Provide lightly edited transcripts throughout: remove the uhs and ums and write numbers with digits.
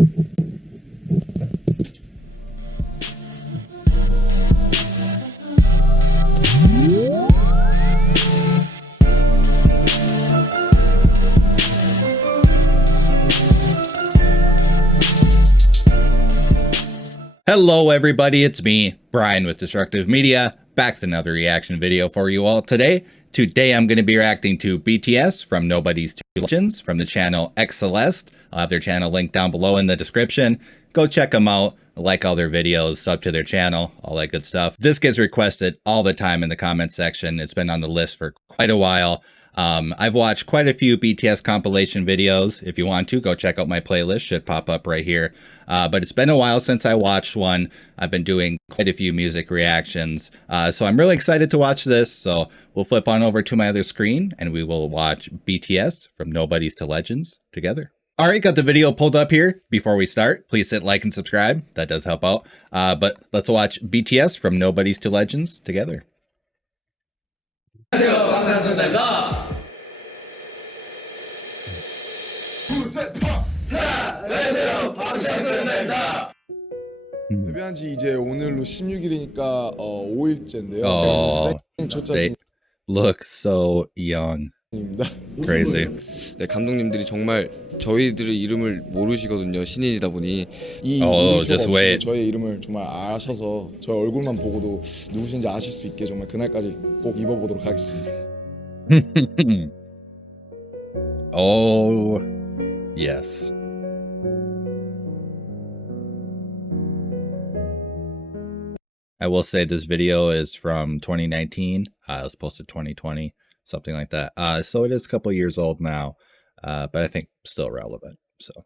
Hello everybody, it's me, Brian with Destructive Media, back with another reaction video for you all today. Today I'm going to be reacting to BTS from Nobodies to Legends from the channel xCeleste. I'll have their channel linked down below in the description. Go check them out, like all their videos, sub to their channel, all that good stuff. This gets requested all the time in the comment section. It's been on the list for quite a while. I've watched quite a few BTS compilation videos. If you want to, go check out my playlist, should pop up right here. But it's been a while since I watched one. I've been doing quite a few music reactions. So I'm really excited to watch this. So we'll flip on over to my other screen and we will watch BTS from Nobodies to Legends together. All right, got the video pulled up here. Before we start, please hit like and subscribe. That does help out. But let's watch BTS from Nobodies to Legends together. 데뷔한 지 이제 오늘로 16일이니까 5일째인데요. They look so young. Crazy. 네, 감독님들이 정말 저희들의 이름을 모르시거든요. 신인이다 보니. Just wait. 저의 이름을 정말 아셔서 저의 얼굴만 보고도 누구신지 아실 수 있게 정말 그날까지 꼭 입어보도록 하겠습니다. Oh, yes. I will say this video is from 2019. It was posted 2020, something like that. So it is a couple years old now, but I think still relevant. So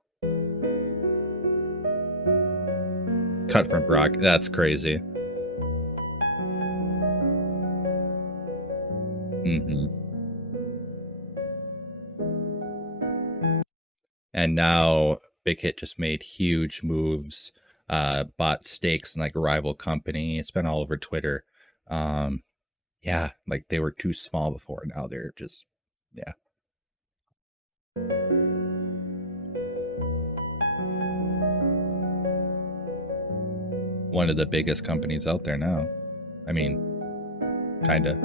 cut from Brock. That's crazy. And now Big Hit just made huge moves. Bought stakes in like a rival company. It's been all over Twitter. Yeah, like they were too small before. Now they're just, yeah. One of the biggest companies out there now. I mean, kinda.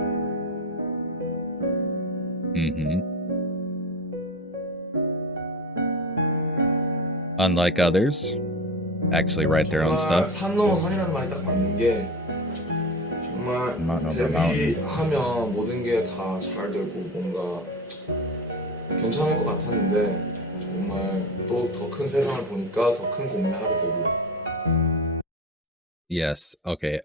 Unlike others, actually write their own stuff. 산 넘어 산이라는 말이 딱 맞는 게 정말 데뷔하면 모든 게 다 잘 되고 뭔가 괜찮을 것 같았는데 정말 또 더 큰 세상을 보니까 더 큰 고민을 하게 되고. Yes, okay.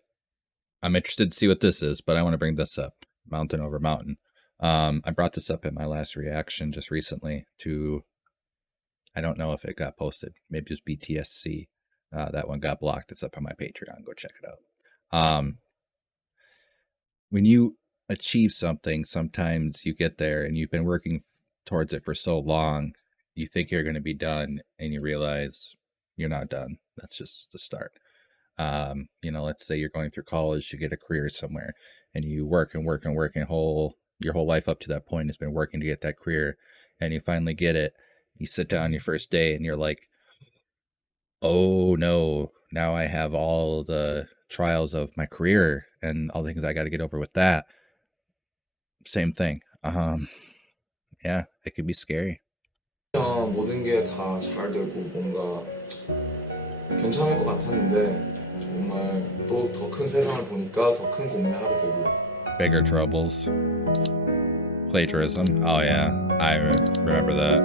I'm interested to see what this is, but I want to bring this up. Mountain over Mountain. I brought this up in my last reaction just recently to, I don't know if it got posted. Maybe it was BTSC. That one got blocked. It's up on my Patreon. Go check it out. When you achieve something, sometimes you get there and you've been working towards it for so long, you think you're going to be done and you realize you're not done. That's just the start. You know, let's say you're going through college to get a career somewhere and you work and work and work and your whole life up to that point has been working to get that career, and you finally get it. You sit down your first day and you're like, oh no, now I have all the trials of my career and all the things I got to get over with that. Same thing. Yeah, it could be scary. 모든 게 다 잘 되고 뭔가 괜찮을 것 같았는데 정말 또 더 큰 세상을 보니까 더 큰 고민을 하게 되고. Bigger troubles. Plagiarism. Oh yeah, I remember that.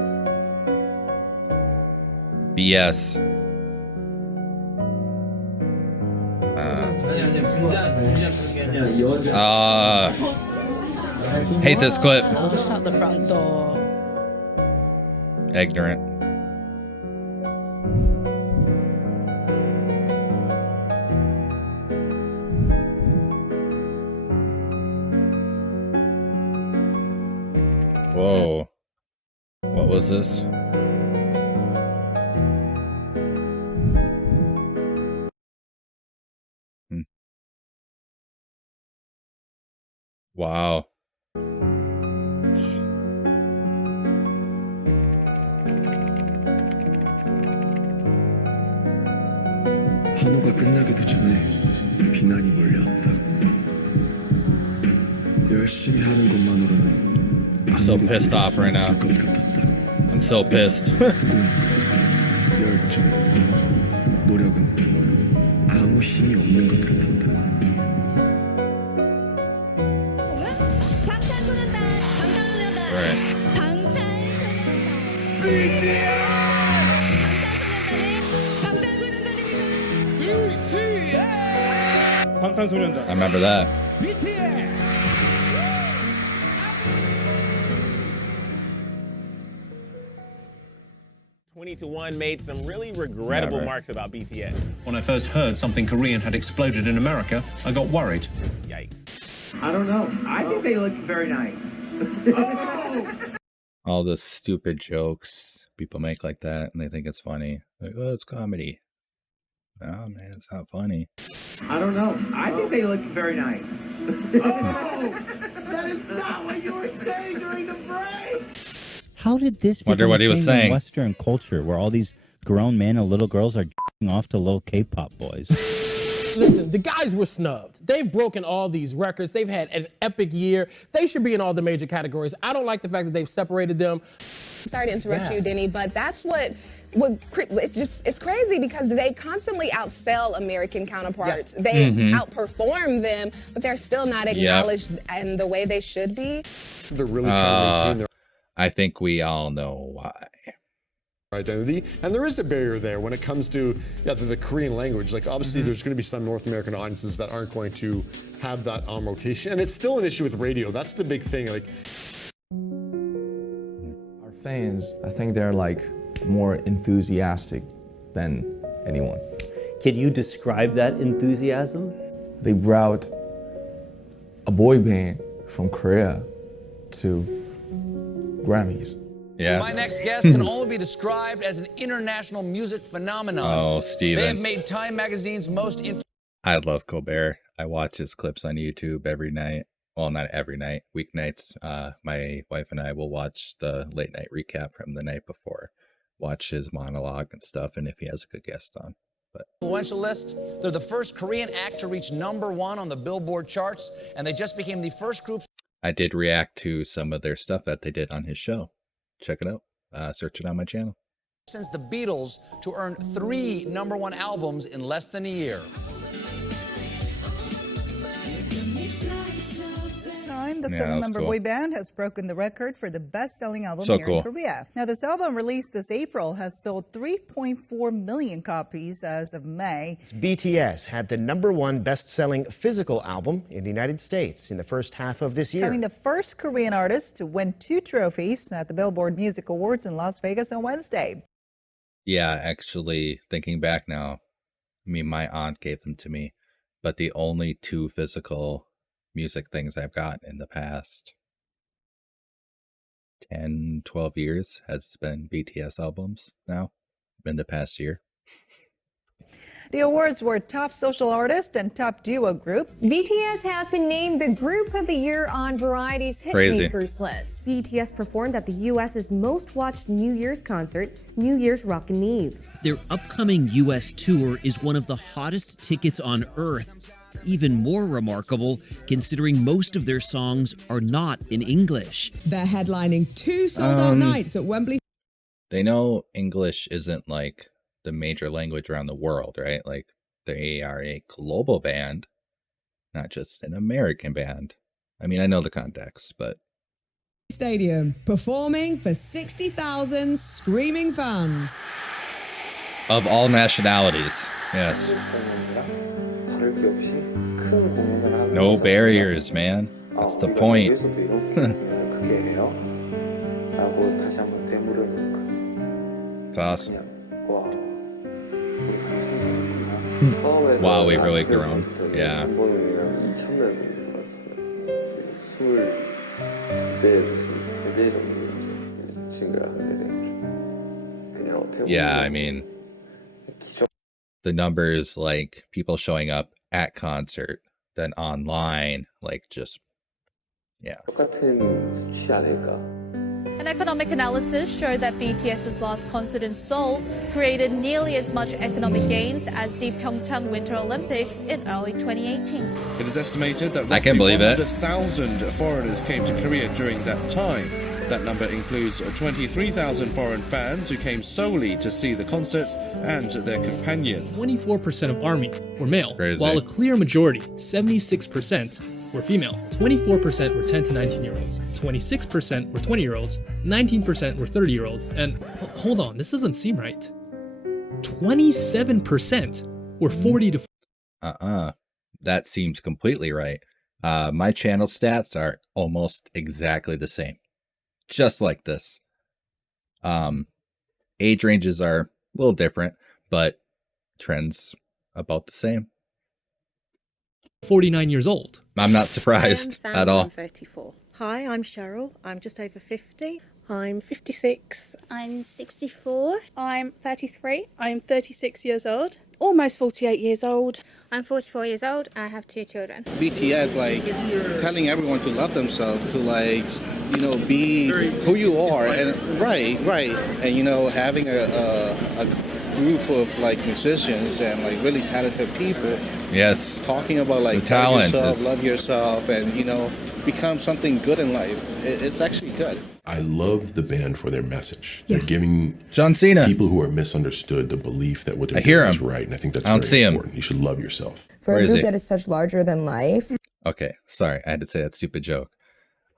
BS. Hate this clip. Shut the front door. Ignorant. Whoa. What was this? Wow. 환호가 끝나기도 전에 비난이 몰려왔다. 열심히 하는 것만으로는 I'm so pissed off right now. 것 같았다. I'm so pissed. 열정, 노력은 아무 힘이 없는 것 같았다. Right. 방탄소년단. I remember that. BTS. (20-1) made some really regrettable Never. marks about BTS. When I first heard something Korean had exploded in America, I got worried. Yikes. I don't know. I think they look very nice. All the stupid jokes people make like that, and they think it's funny. Like, oh, it's comedy. Oh man, it's not funny. I don't know. I think they look very nice. That is not what you were saying during the break. How did this Wonder become what he a was thing in saying. Western culture where all these grown men and little girls are off to little K-pop boys? Listen, the guys were snubbed. They've broken all these records. They've had an epic year. They should be in all the major categories. I don't like the fact that they've separated them. Sorry to interrupt you, Denny, but that's what it's crazy because they constantly outsell American counterparts. They outperform them, but they're still not acknowledged in the way they should be. They're really trying to maintain their I think we all know why. identity, and there is a barrier there when it comes to the Korean language. Like obviously there's going to be some North American audiences that aren't going to have that on rotation, and it's still an issue with radio. That's the big thing. Like our fans, I think they're like more enthusiastic than anyone. Can you describe that enthusiasm? They brought a boy band from Korea to Grammys. Yeah. My next guest can only be described as an international music phenomenon. Oh, Steven. They have made Time Magazine's most I love Colbert. I watch his clips on YouTube every night. Well, not every night, weeknights. My wife and I will watch the late night recap from the night before, watch his monologue and stuff, and if he has a good guest on. But influential list. They're the first Korean act to reach #1 on the Billboard charts, and they just became the first group. I did react to some of their stuff that they did on his show. Check it out. Search it on my channel. Since the Beatles to earn 3 #1 albums in less than a year. The 7-member boy band has broken the record for the best-selling album here in Korea. Now, this album released this April has sold 3.4 million copies as of May. BTS had the #1 best-selling physical album in the United States in the first half of this year. Becoming the first Korean artist to win 2 trophies at the Billboard Music Awards in Las Vegas on Wednesday. Yeah, actually, thinking back now, I mean, my aunt gave them to me, but the only 2 physical music things I've got in the past 10, 12 years has been BTS albums now, in the past year. The awards were Top Social Artist and Top Duo Group. BTS has been named the Group of the Year on Variety's Hitmakers list. BTS performed at the U.S.'s most watched New Year's concert, New Year's Rockin' Eve. Their upcoming U.S. tour is one of the hottest tickets on Earth. Even more remarkable, considering most of their songs are not in English. They're headlining 2 sold-out nights at Wembley. They know English isn't like the major language around the world, right? Like, they are a global band, not just an American band. I mean, I know the context, but... Stadium, performing for 60,000 screaming fans. Of all nationalities, yes. No barriers, man. That's the point. It's awesome. Wow, we've really grown. Yeah. Yeah, I mean, the numbers, like people showing up at concert, then online, like just, yeah. An economic analysis showed that BTS's last concert in Seoul created nearly as much economic gains as the Pyeongchang Winter Olympics in early 2018. It is estimated that I can believe it. 100,000 foreigners came to Korea during that time. That number includes 23,000 foreign fans who came solely to see the concerts and their companions. 24% of ARMY were male, Crazy. while a clear majority, 76%, were female. 24% were 10 to 19-year-olds, 26% were 20-year-olds, 19% were 30-year-olds, and hold on, this doesn't seem right. 27% were 40 to... That seems completely right. My channel stats are almost exactly the same. Just like this. Age ranges are a little different, but trends about the same. 49 years old. I'm not surprised at all. I'm 34. Hi, I'm Cheryl. I'm just over 50. I'm 56. I'm 64. I'm 33. I'm 36 years old. Almost 48 years old. I'm 44 years old. I have 2 children. BTS, like, telling everyone to love themselves, to, like, you know, be who you are. And right. And, you know, having a group of, like, musicians and, like, really talented people. Yes. Talking about, like, talent love yourself, and, you know, become something good in life. It's actually good. I love the band for their message. Yeah. They're giving John Cena people who are misunderstood the belief that what they're I hear doing is him. right, and I think that's I don't very see him. important. You should love yourself. For Where a is group he? that is such larger than life. Okay, sorry, I had to say that stupid joke.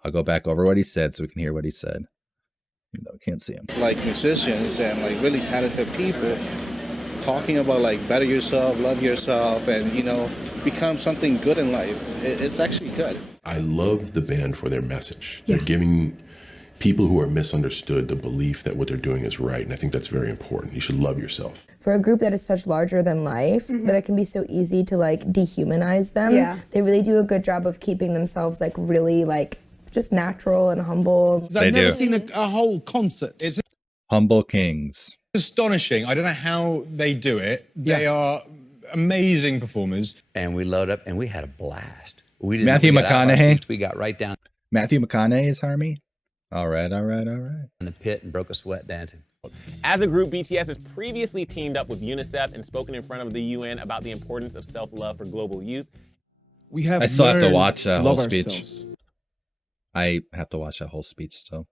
I'll go back over what he said so we can hear what he said. You know, can't see him. Like musicians and, like, really talented people talking about, like, better yourself, love yourself, and, you know, become something good in life. It's actually good. I love the band for their message. They're giving people who are misunderstood the belief that what they're doing is right, and I think that's very important. You should love yourself. For a group that is such larger than life, that it can be so easy to like dehumanize them. Yeah. They really do a good job of keeping themselves like really like just natural and humble. They do. seen a whole concert. It's Humble Kings. astonishing. I don't know how they do it. They are amazing performers. And we load up and we had a blast. We didn't Matthew get out of our McConaughey. seats. We got right down Matthew McConaughey's army. All right. in the pit and broke a sweat dancing. As a group, BTS has previously teamed up with UNICEF and spoken in front of the UN about the importance of self-love for global youth. We have I still have to learned watch that whole love speech. ourselves. I have to watch that whole speech still,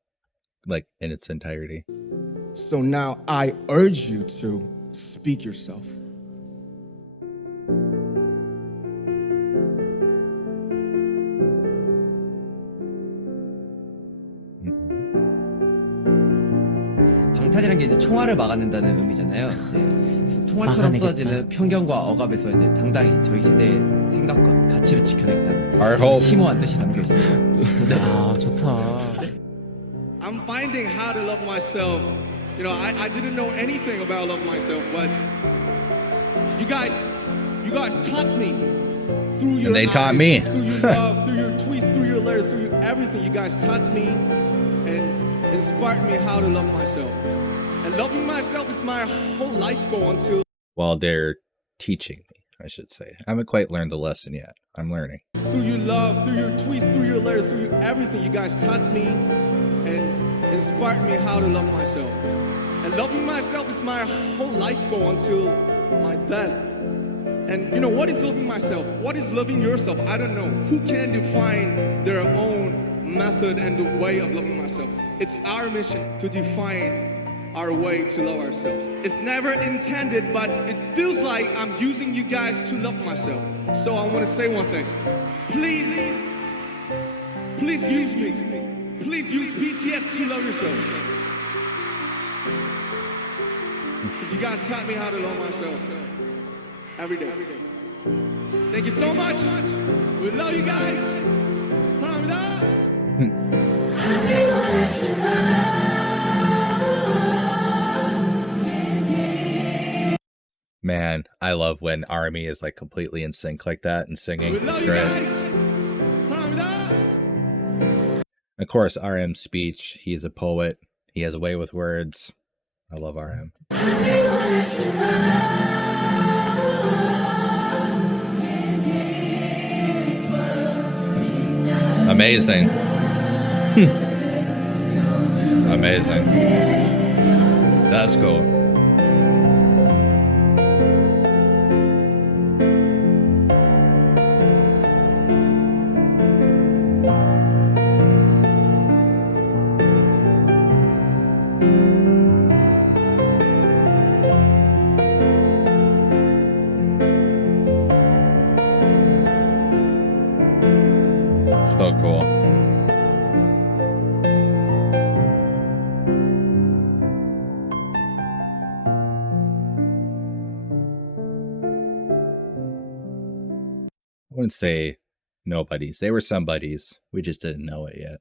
like in its entirety. So now I urge you to speak yourself. 방탄이라는 게 이제 총알을 막아낸다는 의미잖아요. 이제 총알처럼 쏟아지는 편견과 억압에서 이제 당당히 저희 세대의 생각과 가치를 지켜내겠다는 Our hope. 심오한 뜻이 담겨 있어요. 아, 좋다. I'm finding how to love myself. You know, I didn't know anything about love myself, but you guys taught me through your And they taught eyes, me. through your love, through your tweets, through your letters, through everything. You guys taught me and inspired me how to love myself. And loving myself is my whole life goal until. Well, they're teaching me, I should say. I haven't quite learned the lesson yet. I'm learning. Through your love, through your tweets, through your letters, through everything, you guys taught me and inspired me how to love myself. And loving myself is my whole life goal until my death. And you know, what is loving myself? What is loving yourself? I don't know. Who can define their own method and the way of loving myself? It's our mission to define our way to love ourselves. It's never intended, but it feels like I'm using you guys to love myself. So I want to say one thing. Please use me. Please use BTS to love yourselves. Because you guys taught me how to love myself every day. Thank you so much. We love you guys. Man, I love when ARMY is like completely in sync like that and singing. It's great. Of course, RM's speech. He's a poet. He has a way with words. I love RM. Amazing. Amazing. That's cool. So cool. I wouldn't say nobodies. They were somebodies. We just didn't know it yet.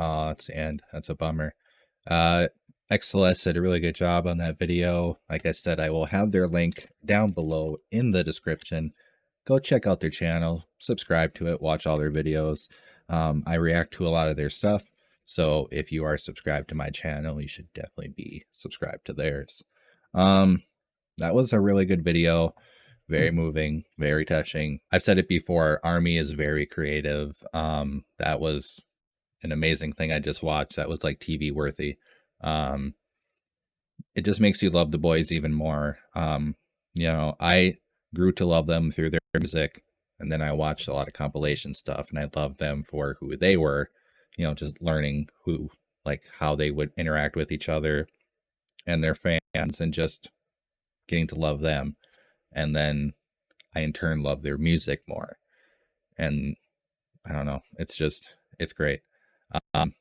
Oh, that's the end. That's a bummer. xCeleste did a really good job on that video. Like I said, I will have their link down below in the description. Go check out their channel, subscribe to it, watch all their videos. I react to a lot of their stuff. So if you are subscribed to my channel, you should definitely be subscribed to theirs. That was a really good video. Very moving, very touching. I've said it before, ARMY is very creative. That was an amazing thing I just watched. That was like TV worthy. It just makes you love the boys even more. You know, I grew to love them through their music, and then I watched a lot of compilation stuff, and I loved them for who they were, you know, just learning who, like, how they would interact with each other and their fans, and just getting to love them. And then I in turn love their music more. And I don't know, it's great.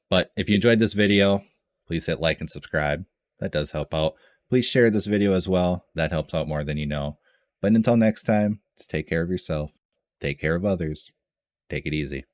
But if you enjoyed this video, please hit like and subscribe. That does help out. Please share this video as well. That helps out more than you know. But until next time, just take care of yourself. Take care of others. Take it easy.